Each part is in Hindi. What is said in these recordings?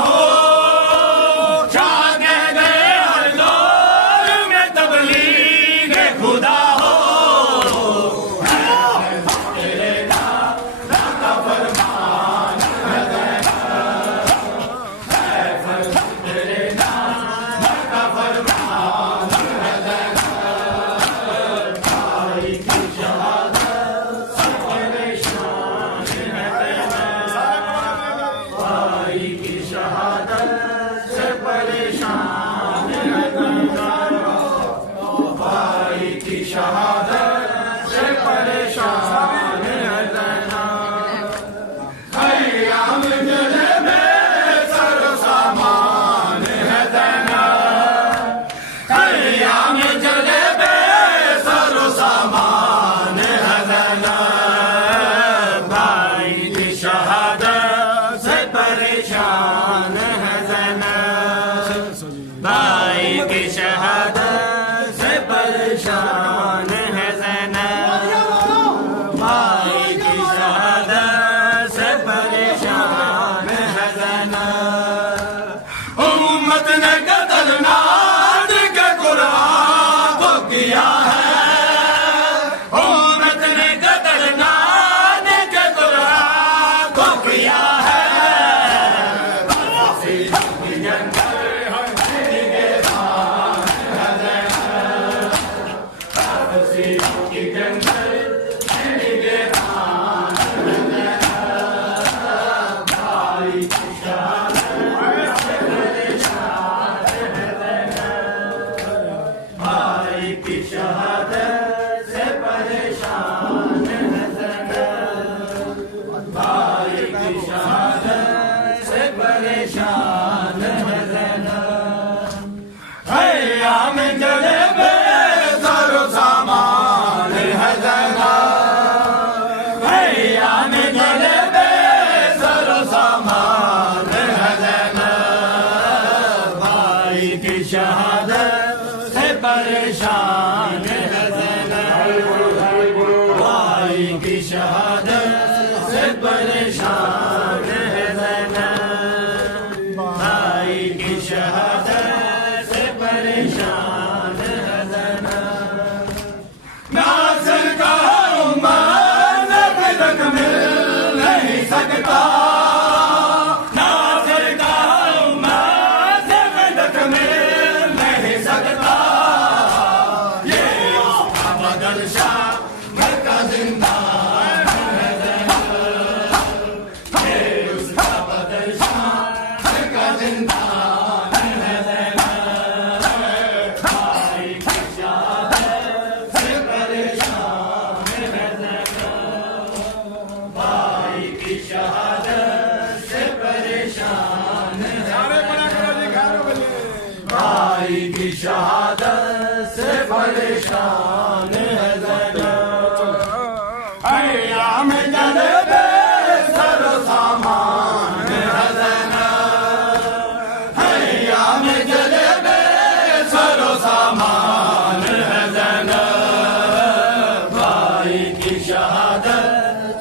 हो, जागे गए हर दौर में तबलीग खुदा हो। तेरे नाम का फरमान है देना, तेरे नाम का फरमान है देना। भाई की शहादत से परेशान है देना, भाई की शहादत से परेशान है देना, भाई की शहादत से परेशान है देना। खयाम जले में सर सामान है देना, खयाम जले में सर सामान है देना। भाई की शहादत से परेशान है देना, भाई की शहादत से परेशान है देना, भाई की शहादत से परेशान है देना। उम्मत ने कत्ल नाद के कुरान को किया है, उम्मत ने कत्ल नाद के कुरान को किया है। भाई की शहादत से परेशान है देना, भाई की शहादत से परेशान है देना। खयाम जले में सर सामान है देना, खयाम जले में सर सामान है देना। भाई की शहादत से परेशान है देना, भाई की शहादत से परेशान है देना, भाई की शहादत से परेशान है देना। नासिर का उम्मत अभी तक मिल नहीं सकता, नासिर का उम्मत अभी तक मिल नहीं सकता। ये उसका बदल शाह घर का जिंदा है देना, ये उसका बदल शाह घर का जिंदा है देना। भाई की शहादत से परेशान है देना, भाई की शहादत से परेशान है देना, भाई की शहादत से परेशान है देना। खयाम जले में सर सामान है देना, खयाम जले में सर सामान है देना। भाई की शहादत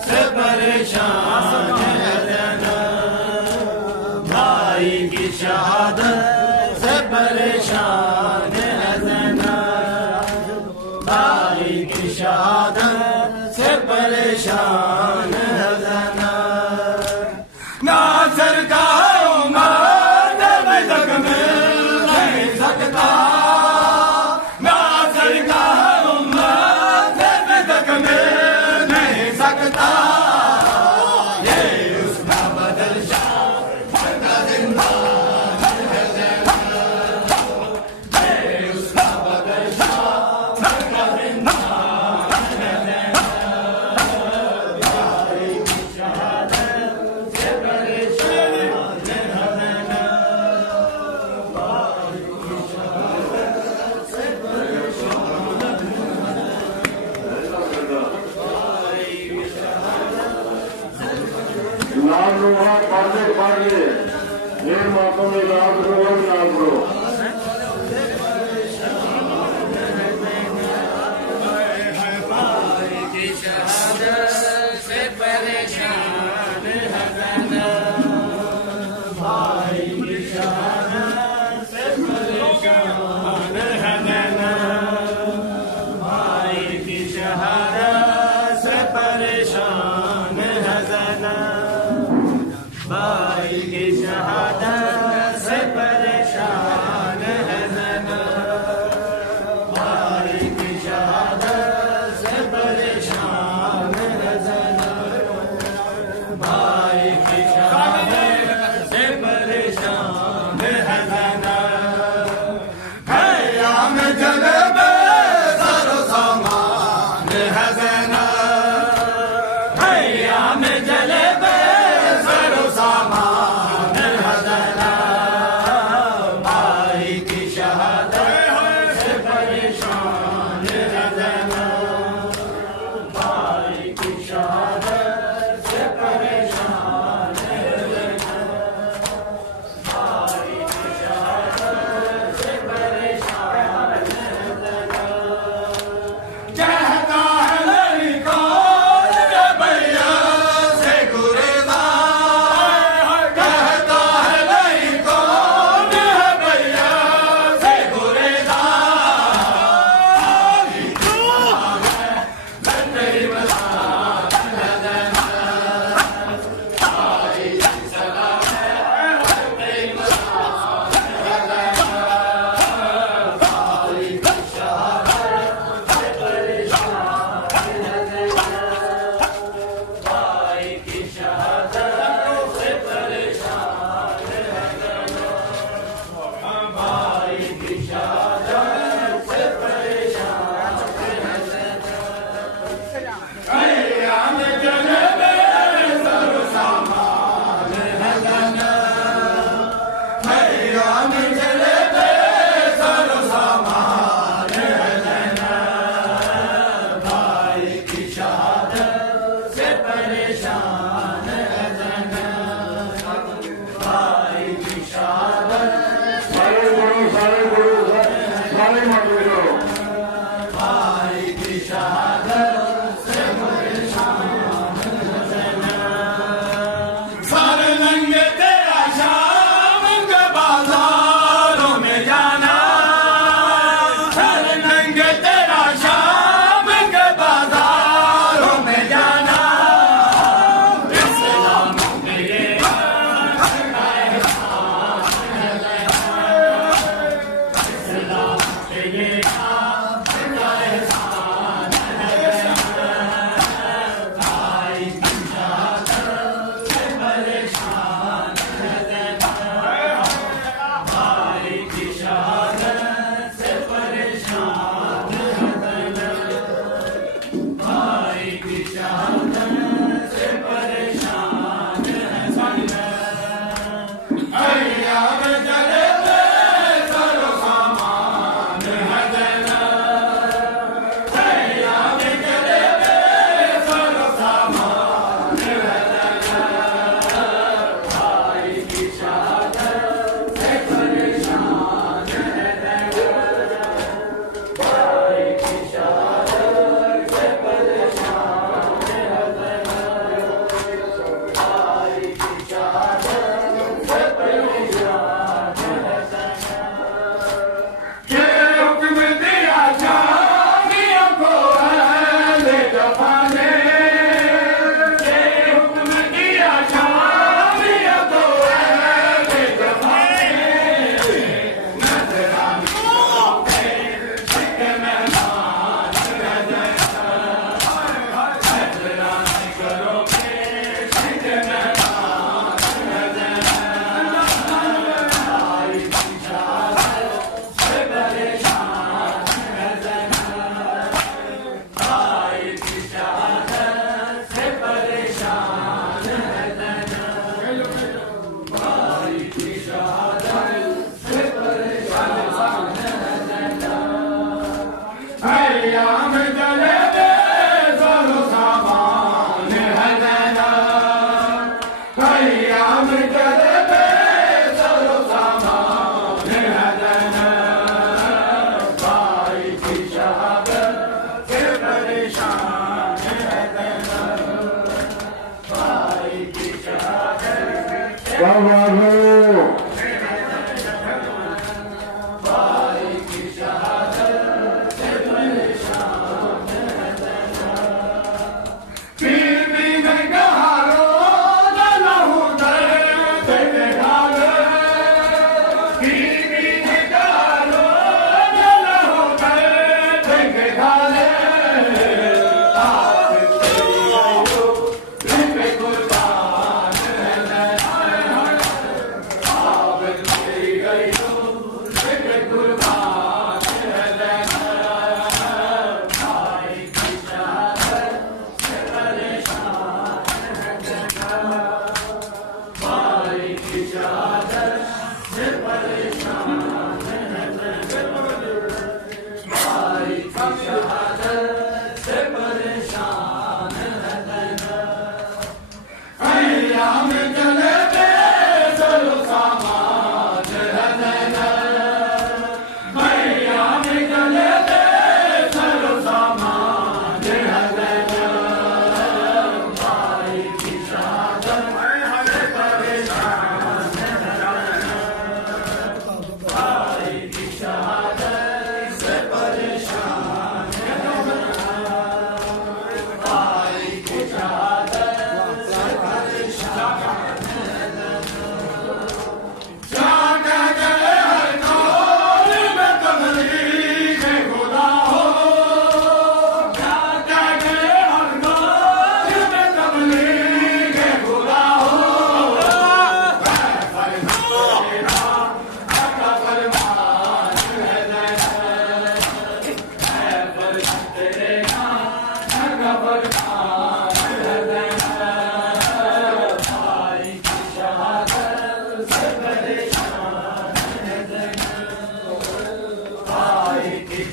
से परेशान है देना, भाई की शहादत से परेशान है देना, भाई की शहादत से परेशान है देना। नासिर का उम्मत अभी तक मिल नहीं सकता, नासिर का उम्मत अभी तक मिल नहीं सकता। ये उसका बदल शाह घर का जिंदा है देना, ये उसका बदल शाह घर का जिंदा है देना। भाई की शहादत से परेशान है देना, भाई की शहादत से परेशान है देना, भाई की शहादत। लाल लोहा पाड़े ये मातों में लाल लोहा लाल लोहा शहादत से परेशान है देना, भाई शहादत से परेशान है नैना भाई की शहादत से परेशान है ज़ना भाई की शहादत से परेशान है ज़ना भाई की शहादत से परेशान है ज़ना भाई की शहादत से परेशान है ज़ना क़याम जलबे सरो सामान है ज़ना क़याम जलबे सरो सामान है ज़ना भाई की शहादत से परेशान है ज़ना भाई की शहादत से परेशान है ज़ना भाई की शहादत से परेशान है ज़ना कहता है लड़कों रे भैया से गुरेज़ा कहता है लड़कों रे भैया से गुरेज़ा भाई की शहादत से परेशान है भाई की शहादत से परेशान क़याम जलबे सरो सामान है ज़ना क़याम जलबे सरो सामान है ज़ना भाई की शहादत से परेशान है ज़ना भाई की शहादत सारे मातू करो भाई की शहादत से परेशान है ज़ना सारे लंगे तेरा शाम के बाजारों में जाना सारे लंगे तेरा शाम के बाजारों में जाना इस्लाम के ये इस्लाम के ये भाई की शहादत से परेशान है ज़ना भाई की शहादत से परेशान है ज़ना भाई की शहादत से परेशान है ज़ना क़याम जलबे सरो सामान है ज़ना क़याम जलबे सरो सामान है ज़ना भाई की शहादत से परेशान है ज़ना भाई की शहादत से परेशान है ज़ना भाई की शहादत से परेशान है ज़ना के हुक्म दिया जानियों को अहले जमाने के हुक्म दिया जानियों को अहले जमाने नजरानों पे शिक मेहमान है ज़ना नजराने करो पे शिक मेहमान है ज़ना भाई की शहादत से परेशान है ज़ना भाई की शहादत से परेशान है ज़ना भाई की शहादत से परेशान है ज़ना क़याम जलबे सरो सामान है ज़ना क़याम जलबे सरो सामान है ज़ना भाई की शहादत से परेशान है ज़ना भाई की शहादत क्या बात है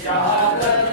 शहादत